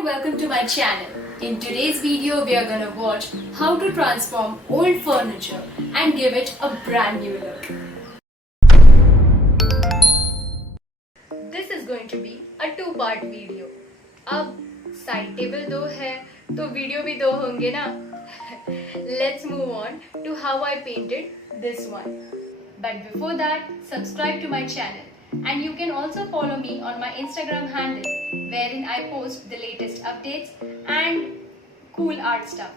and welcome to my channel. In today's video, we are gonna watch how to transform old furniture and give it a brand new look. This is going to be a two-part video. अब side table दो है, तो video भी दो होंगे ना? Let's move on to how I painted this one. But before that, subscribe to my channel. And you can also follow me on my Instagram handle, wherein I post the latest updates and cool art stuff.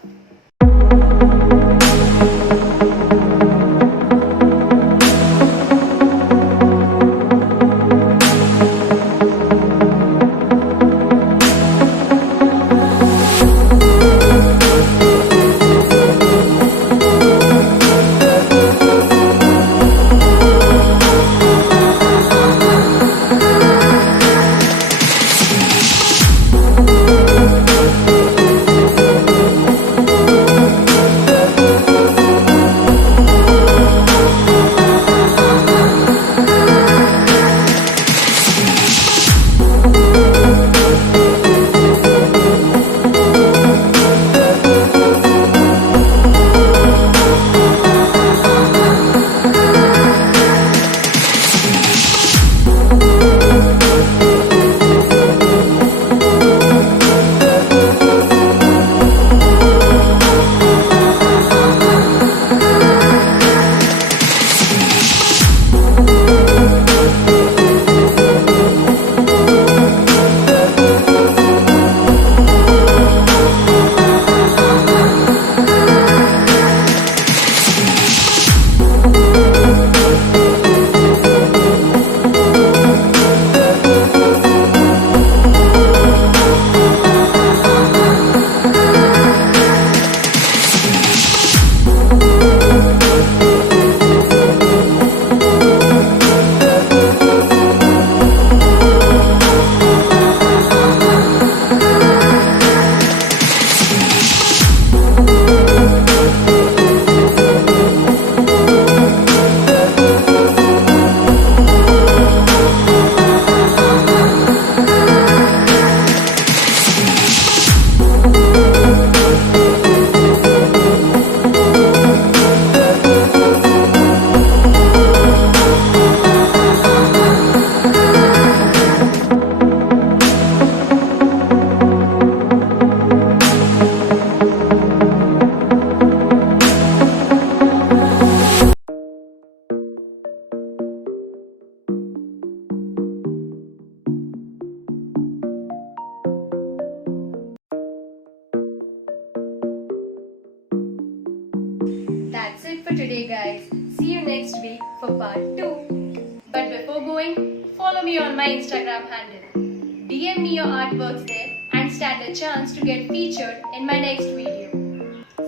That's it for today, guys. See you next week for part 2. But before going, follow me on my Instagram handle. DM me your artworks there and stand a chance to get featured in my next video.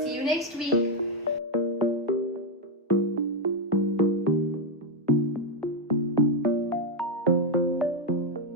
See you next week.